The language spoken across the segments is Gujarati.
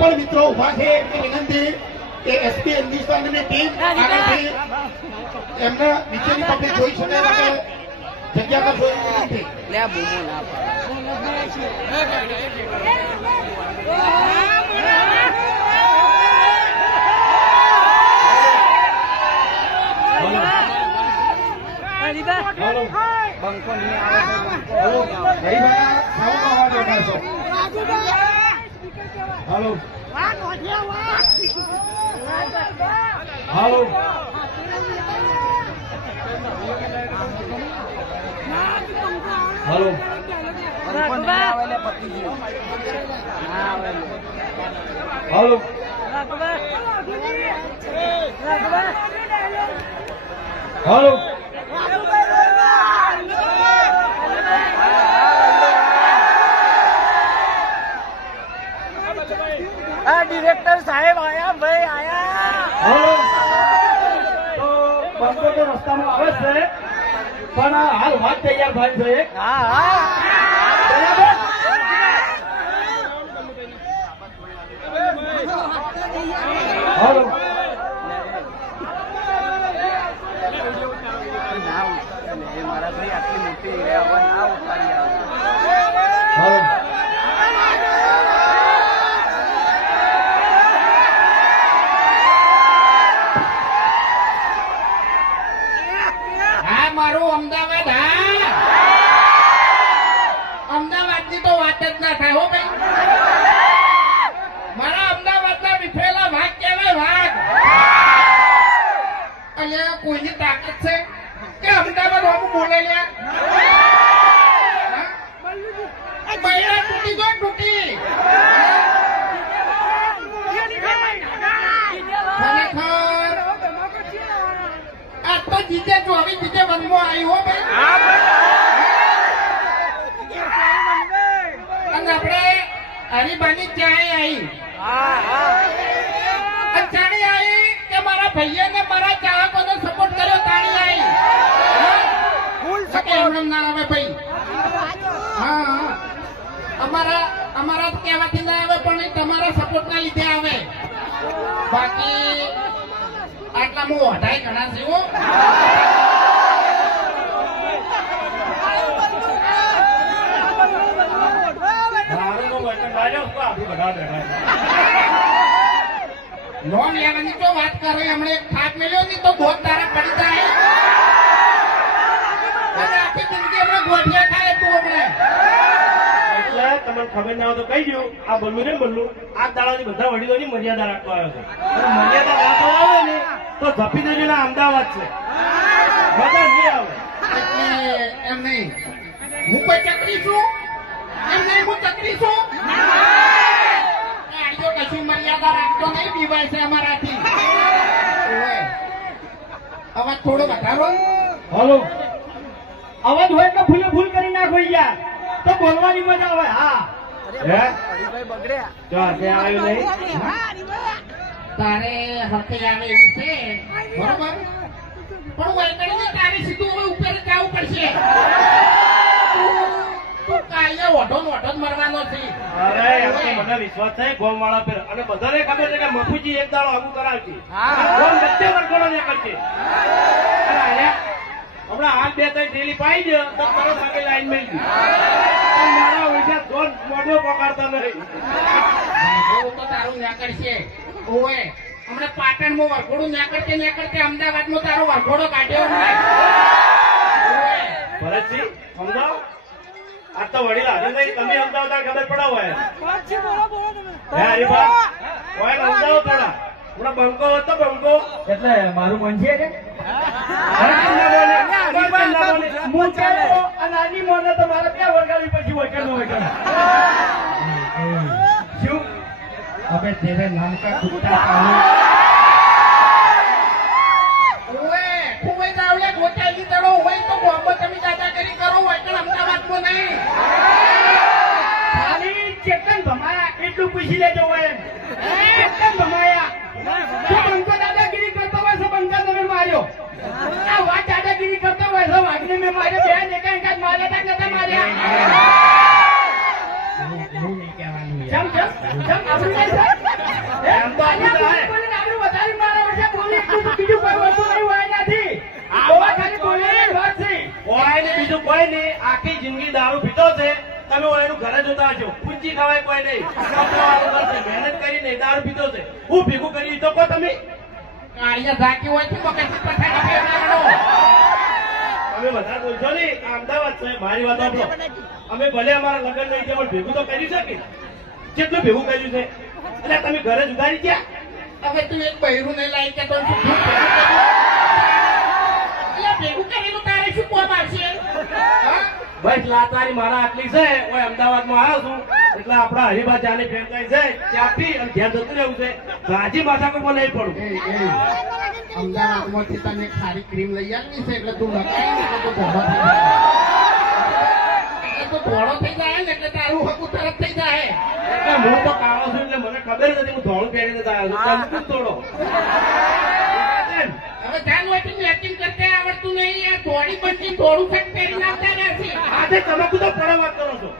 પણ મિત્રો ઉભા છે એટલે વિનંતી કે એસપી હિન્દુસ્તાનની ટીમ આગળથી એમને નીચેની પબ્લિક જોઈ શકે માટે જગ્યા પર જોઈ વિનંતી. લે બૂમો ના બંકો નહીં આવે હાલો હાલો હાલો બંકો નહીં આવે લે પતિ ગયો ના આવે હાલો હાલો ડિરેક્ટર સાહેબ આયા ભાઈ આયા. તો બંકો તો રસ્તામાં આવે છે પણ હાલ વાત તૈયાર થાય છે. હા હા હાલો મારા ભાઈ આટલી મોટી હવે ના ઉતારી આવે. હાલો મારું અમદાવાદ. હા, અમદાવાદ ની તો વાત જ ના થાય હો ભાઈ. મારા અમદાવાદ ના વિફરેલા વાઘ કહેવાય વાઘ. અને કોઈની તાકાત છે કે અમદાવાદ હોવું બોલે લ્યા. બૈરા તૂટી ગયો તૂટી. ખરેખર આ તો જીતે 24 જીતે વનમાં આવી હો ભાઈ. અને આપણે હરીબાની ચાય આવી ચાણી આવી કે મારા ભાઈએ ને મારા ચાહકોને સપોર્ટ કર્યો તાણી આવી. એમ ના આવે ભાઈ. હા અમારા કહેવાથી ના આવે પણ તમારા સપોર્ટ ના લીધે આવે. બાકી આટલા હું વઢાઈ ઘણા છે હો. લોન લેવાની તો વાત કરો હમણાં એક થાક મેળ્યો નહીં તો બહુ તારા પડી જાય. આખી જિંદગી હમણાં ગોઠિયા ખાય તું હમણાં. એટલે તમને ખબર ના હોય તો કહી દઉં આ બલ્લું ને બલ્લું આ દાડાની બધા વડીલોની મર્યાદા રાખવા આવ્યો છે. મર્યાદા રાખવા આવે ને તો ઝપી દેજો ને અમદાવાદ છે બધા નહીં આવે. એમ નહીં હું કોઈ ચકરી છું. એમ નહીં હું ચકરી છું. કશું મર્યાદા રાખતો નહીં પીવાય છે અમારાથી. અવાજ થોડો વધારો. હલો અવાજ હોય તો ભૂલે ભૂલ કરી નાખો યાર તો બોલવાની મજા આવે. હા હરીભાઈ બગડ્યા તો આજે આવ્યું નહીં તારે હકે આવે એવી છે બરોબર પણ વૈકણીને તારે સીધું હવે ઉપર જવું પડશે. તું કાલે ઓઢો જ મરવાનો છે. અરે મને વિશ્વાસ છે ગોમ વાળા પર અને બધાને ખબર છે કે મફુજી એક દાડો આગું કરાવશે. ગોમ વચ્ચે વરઘોડો નીકળશે. હમણાં હાલ 2-3 થેલી પાઈ જ તો તરત આગળ લાઈન મળી મારા ઓછા ધોન મોઢો પકડતા નહીં. તો તારું નીકળશે. ઓએ હમણાં પાટણમાં વરઘોડું નીકળતે અમદાવાદમાં તારો વરઘોડો કાઢ્યો. ભરતજી સમજાવ આ તો વડીલ હાજર નહીં તમે સમજાવતા ખબર પડા હોય. હે હરીભા હોય સમજાવો થોડા. હમણાં બંકો હતો બંકો એટલે મારું મન છે કે अबे तेरे नाम का कुत्ता खूबे जावले गोचाई चढ़ो वही तो मोहब्बत कमी दादागिरी करो वही तो अहमदाबाद को नहीं ખાલી ચેતન ભમાયા એટલું પૂછી લેજો હોય ચેતન ભમાયા જો બંકો દાદાગીરી કરતો હોય તો બંકા તમે માર્યો આ વાત દાદાગીરી કરતો હોય તો વાઘને મેં માર્યો બે ને કઈ કાજ માર્યા તા નતા માર્યા એવું નહીં કહેવાનું જમ જમ જમ આપણું દારૂ પીતો છે તમે એનું ઘરે જોતા હશો પૂંચી ખવાય કોઈ નહીં કપડાવાળો કરશે, મહેનત કરી નહીં દારૂ પીતો છે હું ભેગું કરી તો કહો તમે કાળિયા ઝાંકી હોય તો મગજની પથારી ફેરવાનો. તમે બધા બોલશો ને આ અમદાવાદ છે મારી વાત સાંભળો અમે ભલે અમારા લગ્ન નહીં છે પણ ભેગું તો કરી શકે કેટલું ભેગું કર્યું છે એટલે તમે ઘરે જુગારી ગયા હવે તું એક બૈરું નહીં લાવી કે તો શું ભેગું કરેલું તારે શું કોમ આવશે? હા? બસ લાતારી મારા આટલી છે હું અમદાવાદમાં આવ્યો છું એટલે આપણા હરિભા ચાની ફેરકાઈ છે ત્યાંથી અને ઘેર જતું રહેવું છે હાજી માથાકૂટમાં નહીં પડું અમદાવાદમાંથી તને ખારી ક્રીમ લઈ આવી છે એટલે તું લગાવી ને તો ધોળો થઈ જાય. એટલે તો ધોળો થઈ જાય ને એટલે તારું હકું તરત થઈ જાય. એટલે હું તો કાળો છું એટલે મને ખબર નથી હું ધોળું પહેરીને જ આવ્યો છું તમે શું થોડો હવે જાન હોય તું એક્ટિંગ કરતે આવડતું નહીં યાર ધોળી પછી ધોળું ફટ પહેરી નાખતા રહેશે. આજે તમે કુદો પડે વાત કરો છો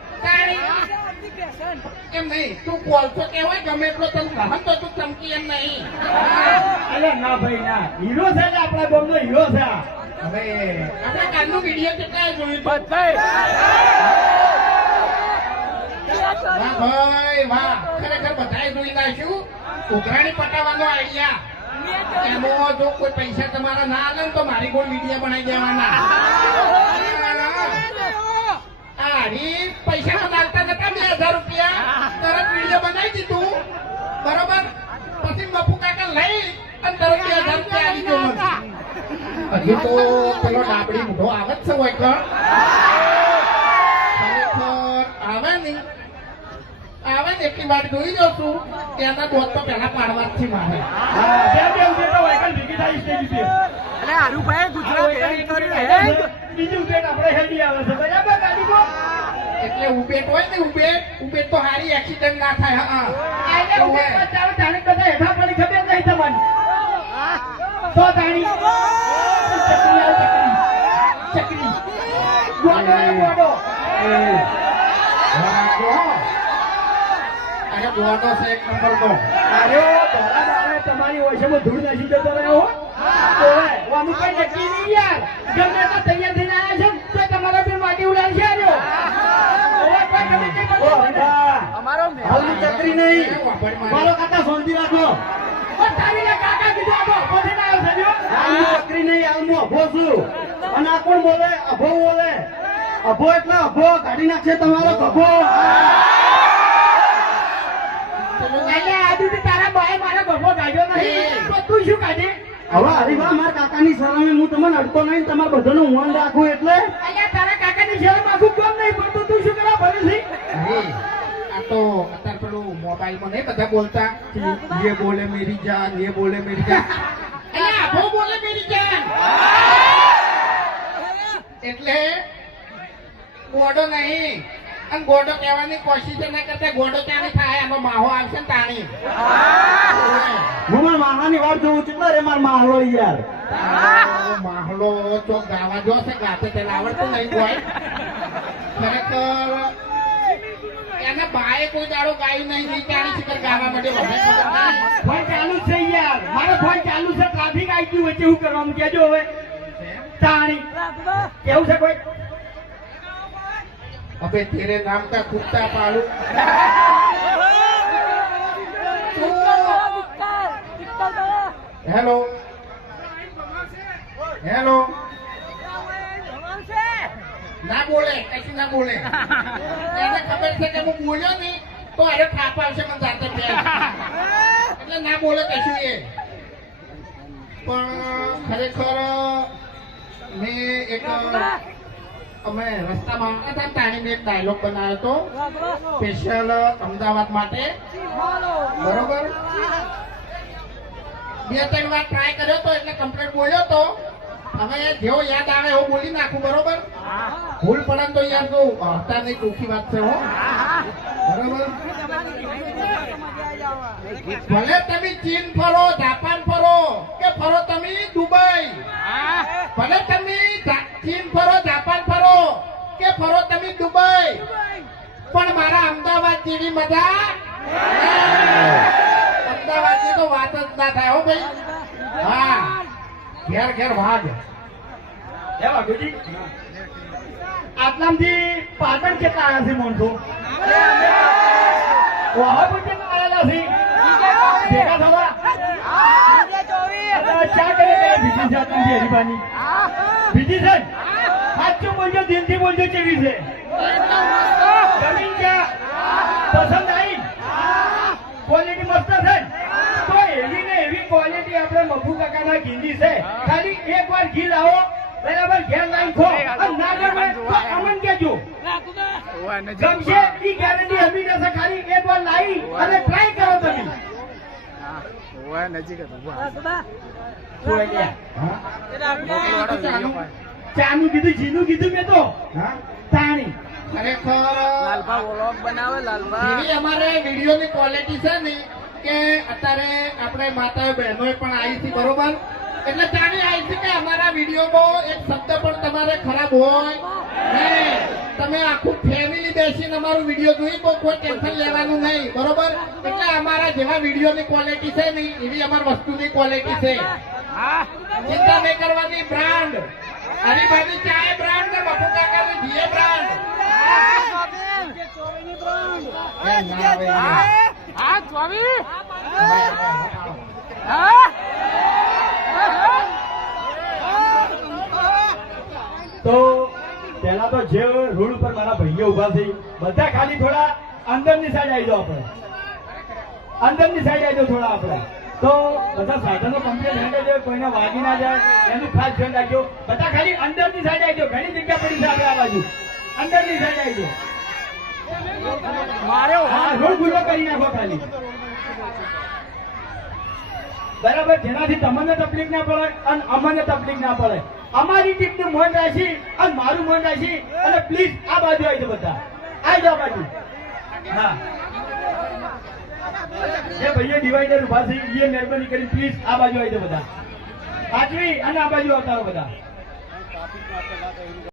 એમ નહીં તું કોલસો કહેવાય ગમે એટલો તને ગમન તો તું ચમકી એમ નહીં. અરે ના ભાઈ ના હીરો છે ને આપણા ગામનો હીરો છે આ. હવે આપણે કાલનો વિડીયો કેટલા જોયું હતું? વાહ ભાઈ વાહ ખરેખર બધાએ જોઈ નાખ્યું ઉઘરાણી પટાવવાનો આઈડિયા. એમાં જો કોઈ પૈસા તમારા ના આવે ને તો મારી ગોળ વિડીયો બનાવી દેવાના. આરી પૈસા તો નાખતા નતા 2000 રૂપિયા તરત વિડીયો બનાવી દીધું બરોબર પછી મફુ કાકા લઈ અને તરત 2000 રૂપિયા આવી ગયો મને. હજુ તો પેલો ડાબડી મોઢો આવે જ છે હોય કણ ખરેખર આવે નહીં આવે ને એટલી વાર જોઈ જાઉં છું ત્યાંના દોત તો પેલા પાડવા જ છે મારે. હા, બે ઉભેટો વાયકલ ભેગી થાય સ્ટેજ ઉપર. બીજું ઉભેટ આપણે હેલ્ધી આવે છે બરાબર કાઢીકો? એટલે ઉબેટ હોય ને ઉબેટ તો હારી એક્સિડન્ટ ના થાય. હા આઈને ઉભેટમાં ચાલો જાણે બધા હેઠા પડી ખબર નહીં તમને. તો તાણી ચકરી આવે ચકરી ગોડો એ ગોડો. અરે ગોડો છે એક નંબર નો. અરે ધોળા દાડે તમારી ઓછામાં ધૂળ નાસી જતો રહ્યો હો. ઓય આનું કઈ નક્કી નહીં યાર. ગમે તો તૈયાર થઈને આવ્યા છો તો તમારા પર માટી ઉડાડશે આજો. ઓય કોઈ ખબર નહીં પડતી. હાલની ચકરી નહીં. મારો કાકા શાંતિ રાખો. ઓ તારીના કાકા કીધું આપો પોતે ના આવ્યો સજો. હાલની ચકરી નહીં હાલમાં અભો છું. અને આ કોણ બોલે? અભો બોલે. અભો એટલે અભો કાઢી નાખશે તમારો ગભો. તારા ભાઈ મારા ગભો કાઢ્યો નહીં તો તું શું કાઢે? હવે હરીભા મારા કાકાની શરમે હું તમને અડતો નહીં તમારા બધાનું મન રાખું એટલે તારા કાકાની શરમ આખું કેમ નહીં પડતું તું શું કરવા ભરે છે? આ તો અત્યારે પેલું મોબાઈલમાં નહીં બધા બોલતા ये बोले मेरी जान ये बोले मेरी જાન. અલ્યા આભો બોલે મેરી જાન એટલે ગોડો નહીં. અને ગોડો કહેવાની કોશિશ ના કરતા ગોડો ત્યાંની થાય એમાં માહો આવશે ને તાણી. હું મારા માહાની વાત જોઉં છું રે માર માહલો યાર. માહલો ચોક ગાવા જો છે ગાતે તેને આવડતું નહીં હોય. ખરેખર એને બાએ કોઈ દાડો ગાયું નહીં વિચારી શિખર ગાવા માટે વધારે ખબર નહીં. ફોન ચાલુ છે યાર મારો ફોન ચાલુ છે ટ્રાફિક આવી ગયું વચ્ચે શું કરવાનું કેજો હવે તાણી કેવું છે કોઈ? अबे तेरे नाम का कुत्ता पालू. हेलो हेलो ना बोले ऐसी ना बोले. એને ખબર છે કે હું બોલ્યો નહીં તો અરે થાપ આવશે મને જાતે એટલે ના બોલે કશું એ. પણ ખરેખર મેં એક અમે રસ્તામાં આવતા હતા તાણી મેં એક ડાયલોગ બનાવ્યો હતો સ્પેશિયલ અમદાવાદ માટે બરોબર. 2-3 વાર ટ્રાય કર્યો તો એટલે કમ્પ્લીટ બોલ્યો તો. હવે જેવો યાદ આવે એવું બોલી નાખું બરોબર. ભૂલ પડે તો યાર તો હસતા નહીં ટૂંકી વાત છે હો બરોબર. ભલે તમે ચીન ફરો જાપાન ફરો કે ફરો તમે દુબઈ, ભલે તમે ચીન ફરો જાપાન ફરો કે ફરો તમે દુબઈ, પણ મારા અમદાવાદ જેવી મજા અમદાવાદ ની તો વાત જ ના થાય હો ભાઈ. હા ઘેર ઘેર વાઘ. એ વાઘુજી આટલામથી પાટણ કેટલા આવ્યા છે માણસો વહાપુર કેટલા આવેલા છે ભેગા થવા ચા કરે બીજી છે આટલામથી હરીફાની બીજી છે સાચું બોલજો દિલથી બોલજો કેવી છે જમીન ક્યાં પસંદ આવી ક્વોલિટી મસ્ત છે તો એવી ને એવી ક્વોલિટી આપણે મફુ કાકાના ઘીની છે ખાલી એક વાર ઘી લાવો બરાબર ઘેર લાઈન ખો અને ના ગમે તો અમન કેજો ગમશે ઈ ગેરંટી હમી જશે ખાલી એક વાર લાવી અને ટ્રાય કરો તમે નજીક હતું શું ચાનું કીધું જીનું કીધું મેં તો હા તાણી ખરેખર લાલભા વ્લોગ બનાવે લાલભા એવી અમારે વિડીયોની ક્વોલિટી છે ને કે અત્યારે આપણે માતા બહેનો પણ આવી છે બરોબર એટલે જાણી આવી છે કે અમારા વિડીયોમાં એક શબ્દ પણ તમારે ખરાબ હોય નહીં. તમે આખું ફેમિલી બેસીને અમારું વિડીયો જોઈ તો કોઈ ટેન્શન લેવાનું નહીં બરોબર એટલે અમારા જેવા વિડીયોની ક્વોલિટી છે ને એવી અમારી વસ્તુની ક્વોલિટી છે. ચિંતા નહીં કરવાની. બ્રાન્ડ હરીભાઈની ચાય બ્રાન્ડ ને બાપુ કાકાની ઘીએ બ્રાન્ડ. તો પેલા તો જે રોડ ઉપર મારા ભાઈઓ ઉભા છે બધા ખાલી થોડા અંદરની સાઈડ આવી જાઓ આપણે અંદરની સાઈડ આવી જાઓ થોડા આપણે તો બધા સાધનો કમ્પ્લીટ હેન્ડલ છે કોઈને વાગી ના જાય એનું ખાસ ધ્યાન રાખજો બધા ખાલી અંદરની સાઈડ આવી જાઓ ઘણી જગ્યા પડી છે આપણે આ બાજુ અંદરની સાઈડ આવી જાઓ હા રોડ ખુલ્લો કરી નાખો ખાલી બરાબર જેનાથી તમને તકલીફ ના પડે અને અમને તકલીફ ના પડે અમારી ટીમનું મન રાખી અને મારું મન રાખી અને પ્લીઝ આ બાજુ આવી જાઓ બધા આવી જાઓ બાજુ હા જે ભાઈએ ડિવાઈડર ઉભા છે એ મહેરબાની કરી પ્લીઝ આ બાજુ આવી જાઓ બધા સાચવી અને આ બાજુ આવતા રહો બધા